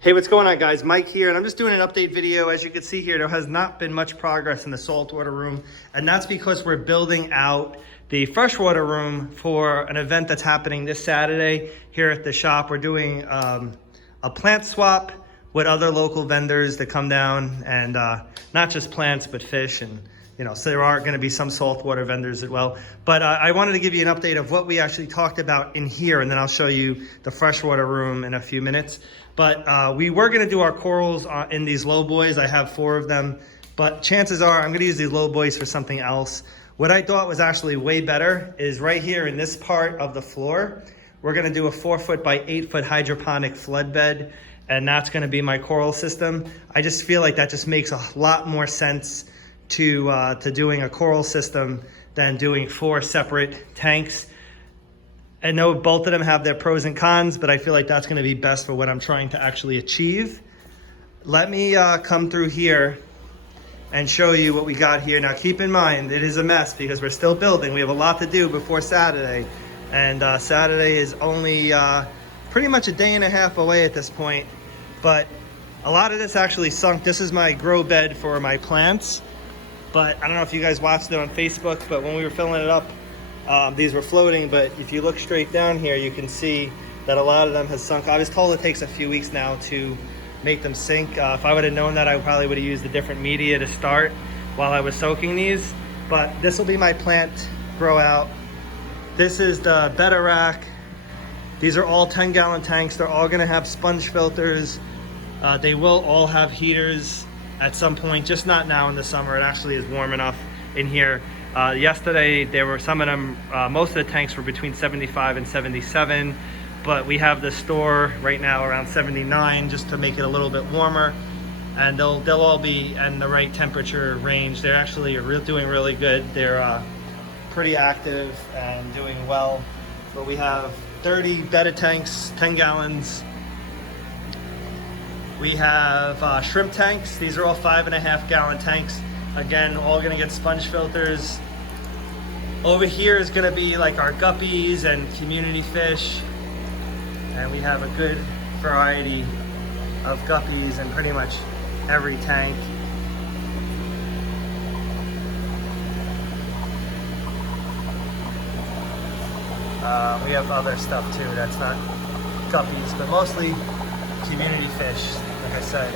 Hey, what's going on, guys? Mike here, and I'm just doing an update video. As you can see here, there has not been much progress in the saltwater room, and that's because we're building out the freshwater room for an event that's happening this Saturday here at the shop. We're doing a plant swap with other local vendors that come down, and not just plants, but fish, and so there are going to be some saltwater vendors as well. But I wanted to give you an update of what we actually talked about in here, and then I'll show you the freshwater room in a few minutes. But we were going to do our corals in these low boys. I have 4 of them, but chances are I'm going to use these low boys for something else. What I thought was actually way better is right here in this part of the floor, we're going to do a 4-foot by 8-foot hydroponic flood bed, and that's going to be my coral system. I just feel like that just makes a lot more sense to doing a coral system than doing 4 separate tanks. I know both of them have their pros and cons, but I feel like that's going to be best for what I'm trying to actually achieve. Let me come through here and show you what we got here. Now keep in mind, it is a mess because we're still building. We have a lot to do before Saturday, and Saturday is only pretty much a day and a half away at this point. But a lot of this actually sunk. This is my grow bed for my plants. But I don't know if you guys watched it on Facebook, but when we were filling it up, these were floating. But if you look straight down here, you can see that a lot of them has sunk. I was told it takes a few weeks now to make them sink. If I would have known that, I probably would have used a different media to start while I was soaking these. But this will be my plant grow out. This is the betta rack. These are all 10-gallon tanks. They're all gonna have sponge filters. They will all have heaters at some point, just not now in the summer. It actually is warm enough in here. Yesterday, there were some of them, most of the tanks were between 75 and 77, but we have the store right now around 79 just to make it a little bit warmer, and they'll all be in the right temperature range. They're actually doing really good. They're pretty active and doing well. But we have 30 betta tanks, 10 gallons. We have shrimp tanks. These are all 5.5-gallon tanks. Again, all gonna get sponge filters. Over here is gonna be like our guppies and community fish. And we have a good variety of guppies in pretty much every tank. We have other stuff too that's not guppies, but mostly community fish, like I said.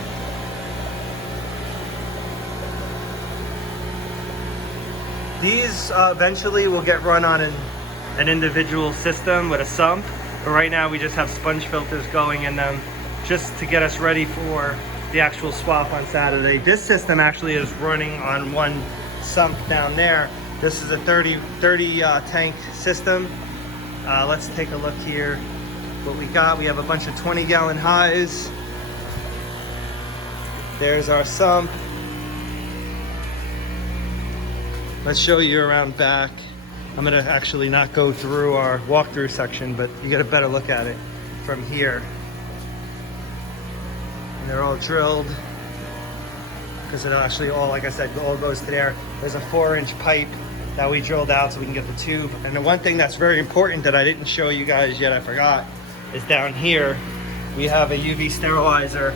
These eventually will get run on an individual system with a sump, but right now we just have sponge filters going in them just to get us ready for the actual swap on Saturday. This system actually is running on one sump down there. This is a 30 tank system. Let's take a look here. What we got, we have a bunch of 20-gallon highs. There's our sump. Let's show you around back. I'm gonna actually not go through our walkthrough section, but you get a better look at it from here. And they're all drilled because it actually all, like I said, all goes to there. There's a 4-inch pipe that we drilled out so we can get the tube. And the one thing that's very important that I didn't show you guys yet, I forgot, is down here we have a UV sterilizer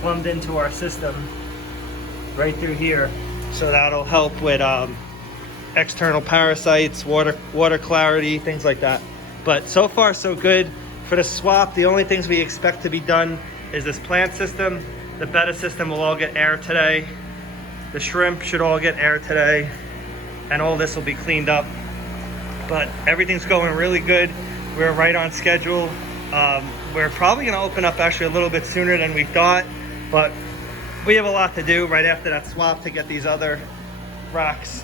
plumbed into our system right through here. So that'll help with external parasites, water clarity, things like that. But so far so good. For the swap, the only things we expect to be done is this plant system. The betta system will all get air today. The shrimp should all get air today, and all this will be cleaned up. But everything's going really good. We're right on schedule. We're probably gonna open up actually a little bit sooner than we thought, but we have a lot to do right after that swap to get these other racks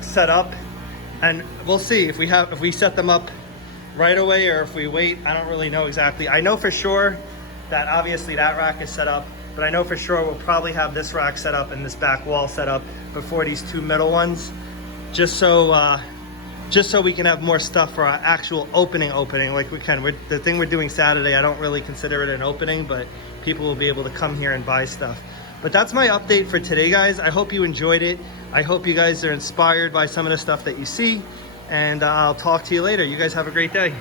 set up. And we'll see if we set them up right away or if we wait. I don't really know exactly. I know for sure that obviously that rack is set up, but I know for sure we'll probably have this rack set up and this back wall set up before these 2 middle ones, just so we can have more stuff for our actual opening like we can. The thing we're doing Saturday, I don't really consider it an opening, but people will be able to come here and buy stuff. But that's my update for today, guys. I hope you enjoyed it. I hope you guys are inspired by some of the stuff that you see, and I'll talk to you later. You guys have a great day.